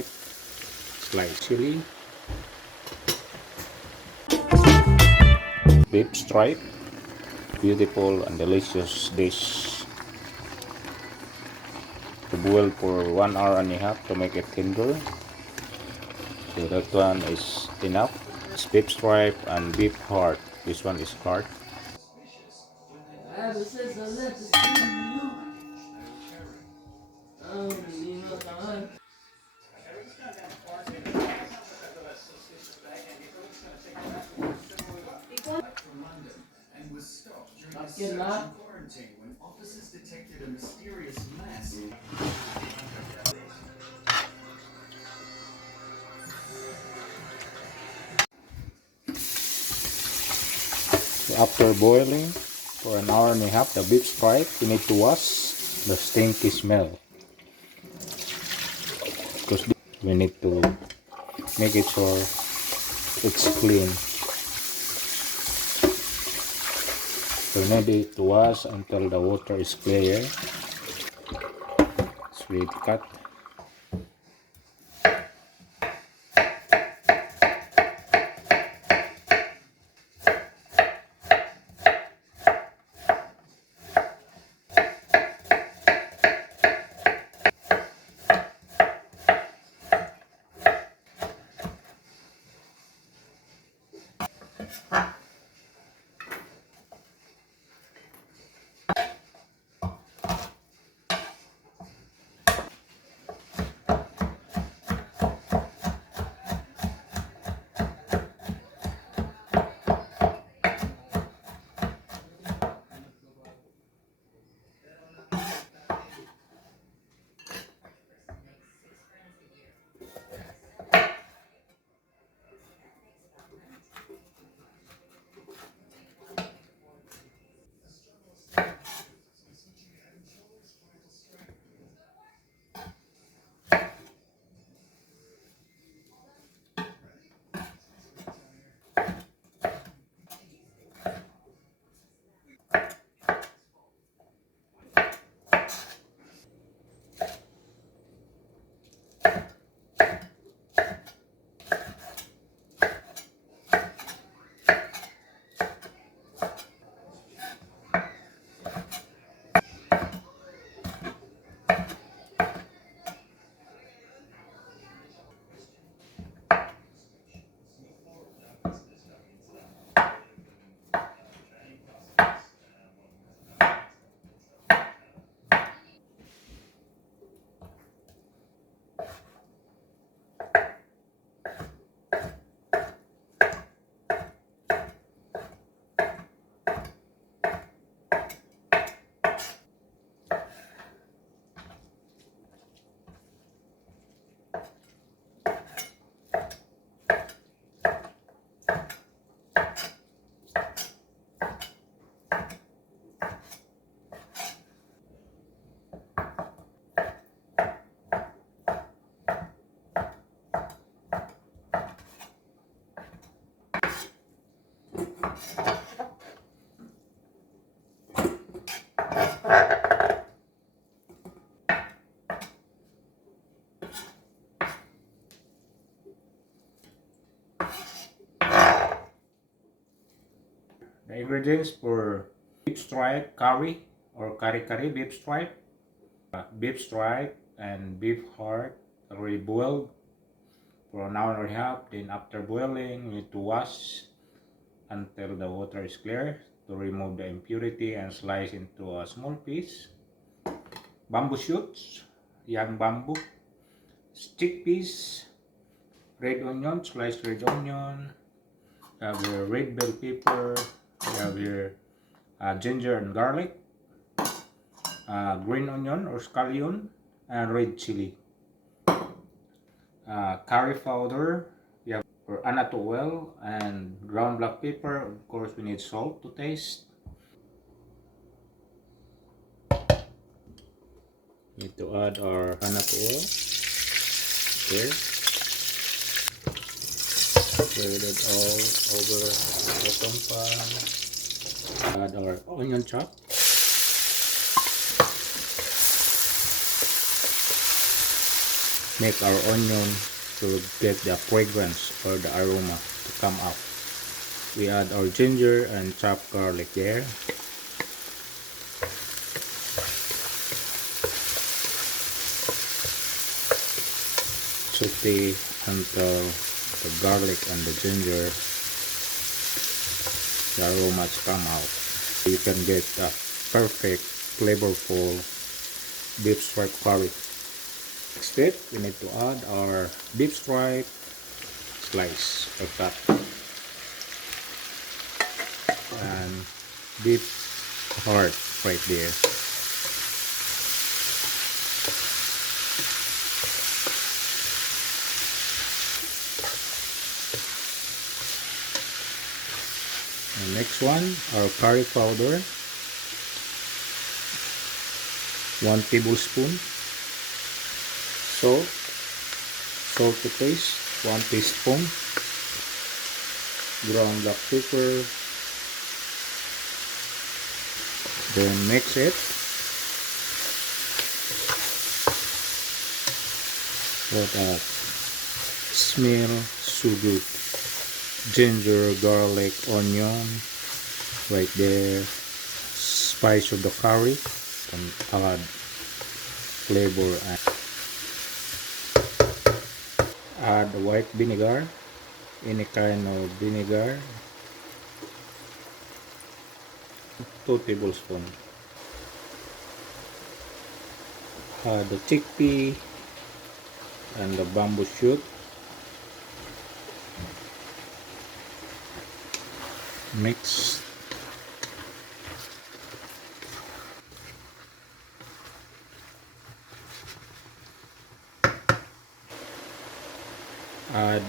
sliced chili, beef stripe, beautiful and delicious dish to boil for 1.5 hours to make it tender. So that one is enough. It's beef stripe and beef heart. This one is heart. So after boiling for 1.5 hours, the beef stripe, you need to wash the stinky smell. Because we need to make it sure it's clean. So we need it to wash until the water is clear. So we cut. The ingredients for beef stripe curry or kare beef stripe. Beef stripe and beef heart already boiled for 1.5 hours. Then after boiling, we need to wash until the water is clear to remove the impurity and slice into a small piece. Bamboo shoots, young bamboo, chickpeas, red onion, sliced red onion, you have your red bell pepper, you have your ginger and garlic, green onion or scallion, and red chili. Curry powder, you have or anato oil and ground black pepper. Of course, we need salt to taste. Need to add our anato oil. Okay. Spread it all over the bottom pan. Add our onion chop. make our onion to get the fragrance or the aroma to come up. We add our ginger and chopped garlic there. Saute until the garlic and the ginger, the aromas come out. You can get a perfect flavorful beef stripe curry. Next step, we need to add our beef stripe slice or cut and beef heart right there. And next one, our curry powder, 1 tablespoon, salt to taste, 1 teaspoon, ground black pepper, then mix it. What that smell so good. Ginger, garlic, onion right there, spice of the curry, and add flavor and add white vinegar, any kind of vinegar, 2 tablespoons. Add the chickpea and the bamboo shoot. Mix. Add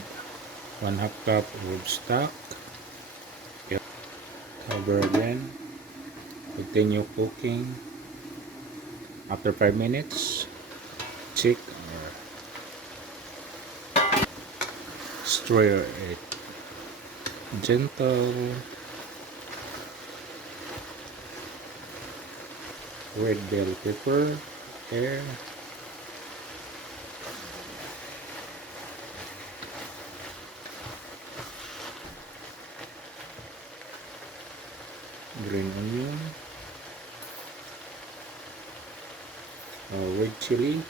1/2 cup of stock. Cover again. Continue cooking. After 5 minutes, check or stir it gentle. Red bell pepper there. Green onion, red chili,